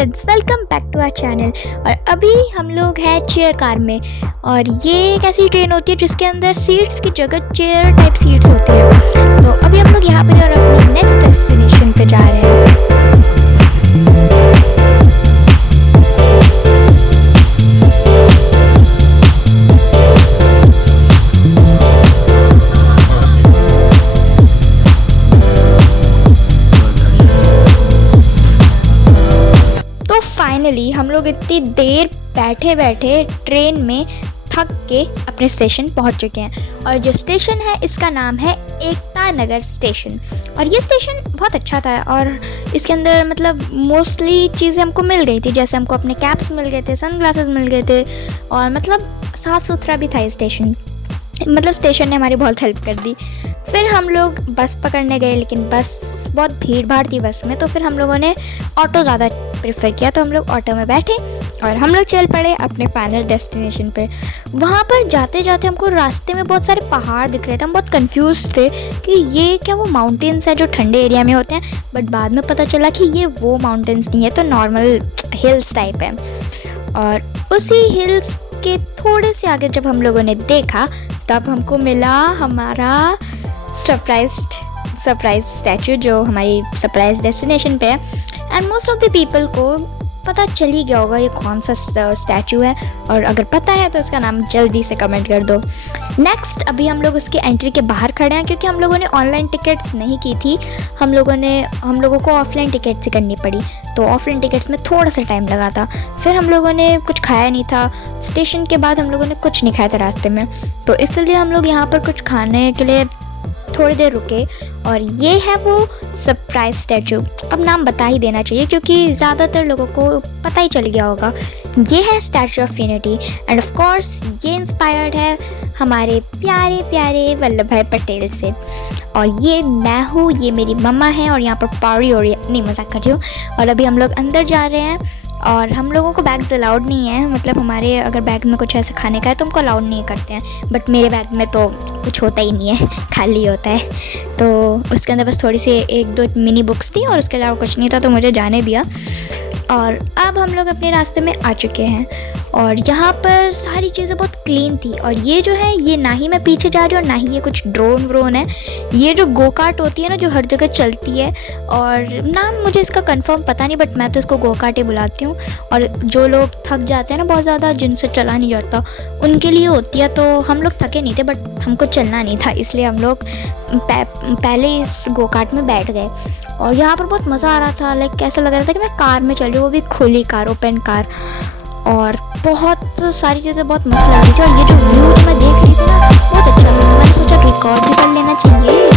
Friends, welcome back to our channel. और अभी हम लोग हैं चेयर कार में, और ये एक ऐसी ट्रेन होती है जिसके अंदर सीट्स की जगह चेयर टाइप सीट्स होती है। तो अभी हम लोग यहाँ पर और अपने नेक्स्ट डेस्टिनेशन पे जा रहे हैं। फाइनली हम लोग इतनी देर बैठे बैठे ट्रेन में थक के अपने स्टेशन पहुंच चुके हैं। और जो स्टेशन है इसका नाम है एकता नगर स्टेशन। और ये स्टेशन बहुत अच्छा था, और इसके अंदर मतलब मोस्टली चीज़ें हमको मिल गई थी। जैसे हमको अपने कैप्स मिल गए थे, सन ग्लासेस मिल गए थे, और मतलब साफ़ सुथरा भी था ये स्टेशन। मतलब स्टेशन ने हमारी बहुत हेल्प कर दी। फिर हम लोग बस पकड़ने गए, लेकिन बस बहुत भीड़ भाड़ थी बस में, तो फिर हम लोगों ने ऑटो ज़्यादा प्रेफर किया। तो हम लोग ऑटो में बैठे और हम लोग चल पड़े अपने फाइनल डेस्टिनेशन पे। वहाँ पर जाते जाते हमको रास्ते में बहुत सारे पहाड़ दिख रहे थे। हम बहुत कंफ्यूज थे कि ये क्या वो माउंटेन्स है जो ठंडे एरिया में होते हैं, बट बाद में पता चला कि ये वो माउंटेन्स नहीं है, तो नॉर्मल हिल्स टाइप है। और उसी हिल्स के थोड़े से आगे जब हम लोगों ने देखा, तब हमको मिला हमारा सरप्राइज स्टैचू, जो हमारी सरप्राइज डेस्टिनेशन पे है। And most of the people को पता चल ही गया होगा ये कौन सा स्टैचू है, और अगर पता है तो उसका नाम जल्दी से कमेंट कर दो। नेक्स्ट अभी हम लोग उसकी एंट्री के बाहर खड़े हैं, क्योंकि हम लोगों ने ऑनलाइन टिकट्स नहीं की थी। हम लोगों को ऑफलाइन टिकट से करनी पड़ी, तो ऑफलाइन टिकट्स में थोड़ा सा टाइम लगा था। फिर हम लोगों ने कुछ खाया नहीं था स्टेशन के बाद, हम लोगों ने कुछ नहीं खाया था रास्ते में, तो इसलिए हम लोग यहाँ पर कुछ खाने के लिए थोड़ी देर रुके। और ये है वो सरप्राइज स्टैचू। अब नाम बता ही देना चाहिए, क्योंकि ज़्यादातर लोगों को पता ही चल गया होगा। ये है statue of unity, end of course ये इंस्पायर्ड है हमारे प्यारे प्यारे वल्लभ भाई पटेल से। और ये मैं हूँ, ये मेरी मम्मा है, और यहाँ पर पारी हो रही है, नहीं मजाक कर रही हूँ। और अभी हम लोग अंदर जा रहे हैं, और हम लोगों को बैग्स अलाउड नहीं है। मतलब हमारे अगर बैग में कुछ ऐसे खाने का है तो हमको अलाउड नहीं करते हैं, बट मेरे बैग में तो कुछ होता ही नहीं है, खाली होता है। तो उसके अंदर बस थोड़ी सी एक दो मिनी बुक्स थी, और उसके अलावा कुछ नहीं था, तो मुझे जाने दिया। और अब हम लोग अपने रास्ते में आ चुके हैं, और यहाँ पर सारी चीज़ें बहुत क्लीन थी। और ये जो है, ये ना ही मैं पीछे जा रही हूँ, ना ही ये कुछ ड्रोन व्रोन है। ये जो गो कार्ट होती है ना, जो हर जगह चलती है, और नाम मुझे इसका कंफर्म पता नहीं, बट मैं तो इसको गो कार्ट ही बुलाती हूँ। और जो लोग थक जाते हैं ना बहुत ज़्यादा, जिनसे चला नहीं जाता, उनके लिए होती है। तो हम लोग थके नहीं थे, बट हमको चलना नहीं था, इसलिए हम लोग पहले इस गो कार्ट में बैठ गए। और यहाँ पर बहुत मज़ा आ रहा था। लाइक ऐसा लग रहा था कि मैं कार में चल रही हूँ, वो भी खुली कार, ओपन कार। और बहुत सारी चीज़ें बहुत मस्त लग रही थी। और ये जो व्यू मैं देख रही थी ना, बहुत अच्छा था, तो मैंने सोचा रिकॉर्ड भी कर लेना चाहिए।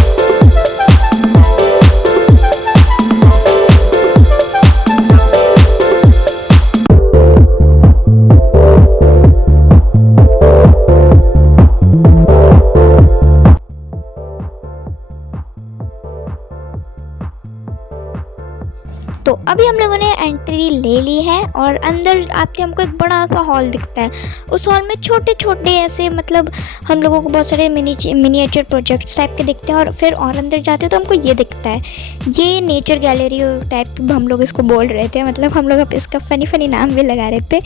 तो अभी हम लोगों ने एंट्री ले ली है, और अंदर आते हमको एक बड़ा सा हॉल दिखता है। उस हॉल में छोटे छोटे ऐसे मतलब हम लोगों को बहुत सारे मिनिएचर प्रोजेक्ट्स टाइप के दिखते हैं। और फिर और अंदर जाते हैं तो हमको ये दिखता है, ये नेचर गैलरी टाइप हम लोग इसको बोल रहे थे। मतलब हम लोग इसका फ़नी नाम भी लगा रहे थे।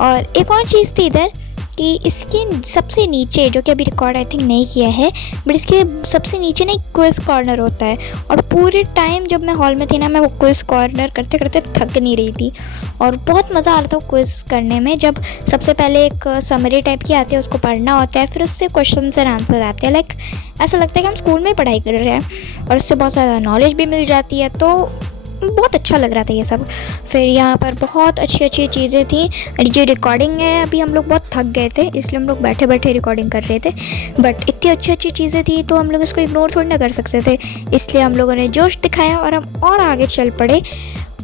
और एक और चीज़ थी इधर कि इसके सबसे नीचे, जो कि अभी रिकॉर्ड आई थिंक नहीं किया है, बट इसके सबसे नीचे ना एक क्विज़ कॉर्नर होता है। और पूरे टाइम जब मैं हॉल में थी ना, मैं वो क्विज़ कॉर्नर करते करते थक नहीं रही थी, और बहुत मज़ा आ रहा था वो क्विज़ करने में। जब सबसे पहले एक समरी टाइप की आती है, उसको पढ़ना होता है, फिर उससे क्वेश्चन और आंसर आते हैं। लाइक ऐसा लगता है कि हम स्कूल में ही पढ़ाई कर रहे हैं, और उससे बहुत ज़्यादा नॉलेज भी मिल जाती है। तो बहुत अच्छा लग रहा था ये सब। फिर यहाँ पर बहुत अच्छी अच्छी चीज़ें थी। जो रिकॉर्डिंग है, अभी हम लोग बहुत थक गए थे, इसलिए हम लोग बैठे बैठे रिकॉर्डिंग कर रहे थे, बट इतनी अच्छी अच्छी चीज़ें थी तो हम लोग इसको इग्नोर थोड़ी ना कर सकते थे। इसलिए हम लोगों ने जोश दिखाया, और हम और आगे चल पड़े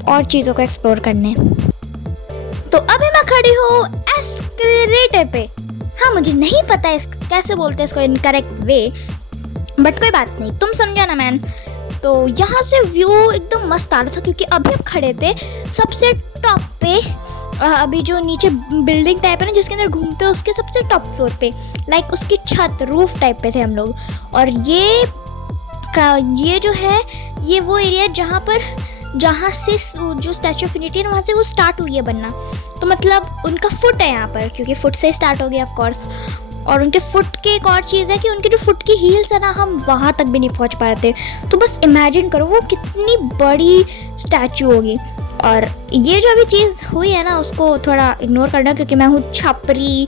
और चीज़ों को एक्सप्लोर करने। तो अभी मैं खड़ी हूँ एस्केलेटर पे। हाँ, मुझे नहीं पता है कैसे बोलते हैं इसको इनकरेक्ट वे, बट कोई बात नहीं, तुम समझा ना मैन। तो यहाँ से व्यू एकदम मस्त आ रहा था, क्योंकि अभी हम खड़े थे सबसे टॉप पे। अभी जो नीचे बिल्डिंग टाइप है ना, जिसके अंदर घूमते हैं, उसके सबसे टॉप फ्लोर पे, लाइक उसकी छत, रूफ टाइप पे थे हम लोग। और ये जो है, ये वो एरिया है जहाँ पर जहाँ से जो स्टैचू ऑफ यूनिटी है वहाँ से वो स्टार्ट हुई है बनना। तो मतलब उनका फुट है यहाँ पर, क्योंकि फुट से स्टार्ट हो गया ऑफ कोर्स। और उनके फुट के एक और चीज़ है कि उनके जो फुट की हील्स है ना, हम वहाँ तक भी नहीं पहुँच पा रहे थे। तो बस इमेजिन करो वो कितनी बड़ी स्टैचू होगी। और ये जो अभी चीज़ हुई है ना, उसको थोड़ा इग्नोर करना, क्योंकि मैं हूँ छपरी।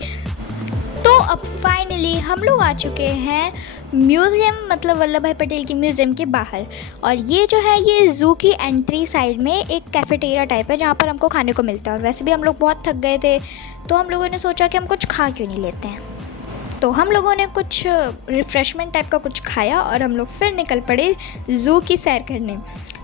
तो अब फाइनली हम लोग आ चुके हैं म्यूज़ियम, मतलब वल्लभ भाई पटेल की म्यूज़ियम के बाहर। और ये जो है ये ज़ू की एंट्री साइड में एक कैफेटेरिया टाइप है जहाँ पर हमको खाने को मिलता है। और वैसे भी हम लोग बहुत थक गए थे, तो हम लोगों ने सोचा कि हम कुछ खा क्यों नहीं लेते हैं। तो हम लोगों ने कुछ रिफ़्रेशमेंट टाइप का कुछ खाया और हम लोग फिर निकल पड़े ज़ू की सैर करने।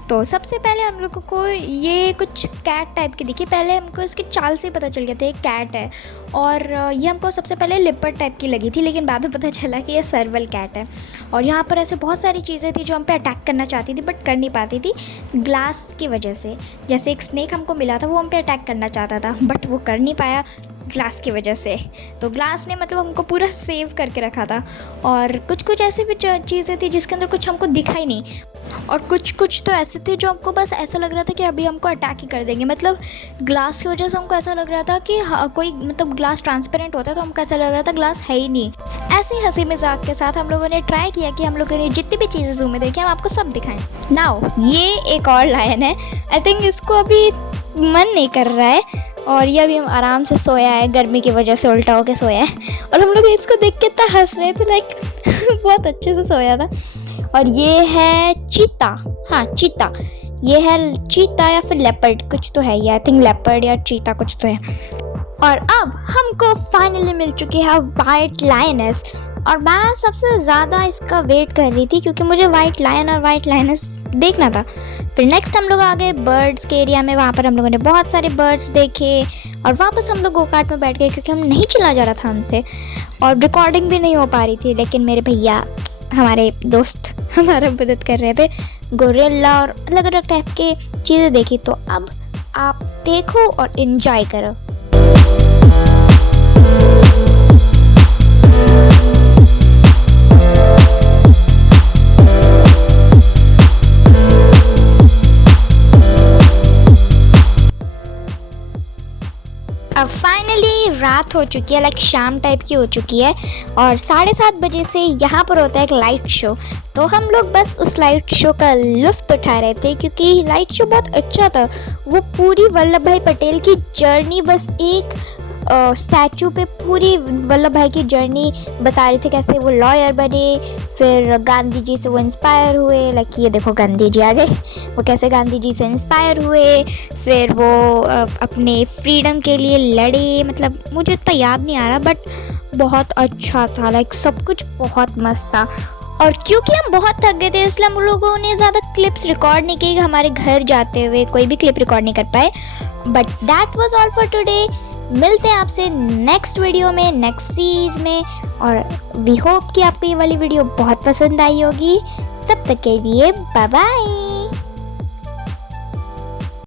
तो सबसे पहले हम लोगों को ये कुछ कैट टाइप की दिखी। पहले हमको इसकी चाल से पता चल गया था ये कैट है, और ये हमको सबसे पहले लिपर्ड टाइप की लगी थी, लेकिन बाद में पता चला कि ये सर्वल कैट है। और यहाँ पर ऐसे बहुत सारी चीज़ें थी जो हम पे अटैक करना चाहती थी बट कर नहीं पाती थी ग्लास की वजह से। जैसे एक स्नेक हमको मिला था, वो हम पे अटैक करना चाहता था बट वो कर नहीं पाया ग्लास की वजह से। तो ग्लास ने मतलब हमको पूरा सेव करके रखा था। और कुछ कुछ ऐसी भी चीज़ें थी जिसके अंदर कुछ हमको दिखा ही नहीं, और कुछ कुछ तो ऐसे थे जो हमको बस ऐसा लग रहा था कि अभी हमको अटैक ही कर देंगे। मतलब ग्लास की वजह से हमको ऐसा लग रहा था कि कोई मतलब ग्लास ट्रांसपेरेंट होता है तो हमको ऐसा लग रहा था ग्लास है ही नहीं। ऐसे ही हंसी मजाक के साथ हम लोगों ने ट्राई किया कि हम लोगों ने जितनी भी चीज़ें ज़ू में देखी हम आपको सब दिखाएं। नाउ ये एक और लायन है, आई थिंक इसको अभी मन नहीं कर रहा है, और ये अभी हम आराम से सोया है, गर्मी की वजह से उल्टा होके सोया है। और हम लोग इसको देख के इतना हंस रहे थे, लाइक बहुत अच्छे से सोया था। और ये है चीता, हाँ चीता, ये है चीता या फिर लेपर्ड, कुछ तो है ये, आई थिंक लेपर्ड या चीता कुछ तो है। और अब हमको फाइनली मिल चुकी है वाइट लायनेस, और मैं सबसे ज़्यादा इसका वेट कर रही थी क्योंकि मुझे वाइट लायन और वाइट लायनेस देखना था। फिर नेक्स्ट हम लोग आ गए बर्ड्स के एरिया में, वहाँ पर हम लोगों ने बहुत सारे बर्ड्स देखे, और वापस हम लोग गोकार्ट में बैठ गए क्योंकि हम नहीं चला जा रहा था हमसे, और रिकॉर्डिंग भी नहीं हो पा रही थी। लेकिन मेरे भैया, हमारे दोस्त हमारा मदद कर रहे थे, गोरिल्ला और अलग अलग टाइप के चीज़ें देखी। तो अब आप देखो और इन्जॉय करो। अब फाइनली रात हो चुकी है, लाइक शाम टाइप की हो चुकी है, और 7:30 बजे से यहाँ पर होता है एक लाइट शो। तो हम लोग बस उस लाइट शो का लुत्फ़ उठा रहे थे क्योंकि लाइट शो बहुत अच्छा था। वो पूरी वल्लभ भाई पटेल की जर्नी, बस एक स्टैचू पे पूरी वल्लभ भाई की जर्नी बता रही थी, कैसे वो लॉयर बने, फिर गांधी जी से वो इंस्पायर हुए, लाइक ये देखो गांधी जी आ गए, वो कैसे गांधी जी से इंस्पायर हुए, फिर वो अपने फ्रीडम के लिए लड़े। मतलब मुझे इतना याद नहीं आ रहा बट बहुत अच्छा था, लाइक सब कुछ बहुत मस्त था। और क्योंकि हम बहुत थक गए थे इसलिए हम लोगों ने ज़्यादा क्लिप्स रिकॉर्ड नहीं की, हमारे घर जाते हुए कोई भी क्लिप रिकॉर्ड नहीं कर पाए। But that was all for today. मिलते हैं आपसे नेक्स्ट वीडियो में, नेक्स्ट सीरीज़ में, और वी होप कि आपको ये वाली वीडियो बहुत पसंद आई होगी। तब तक के लिए बाय बाय।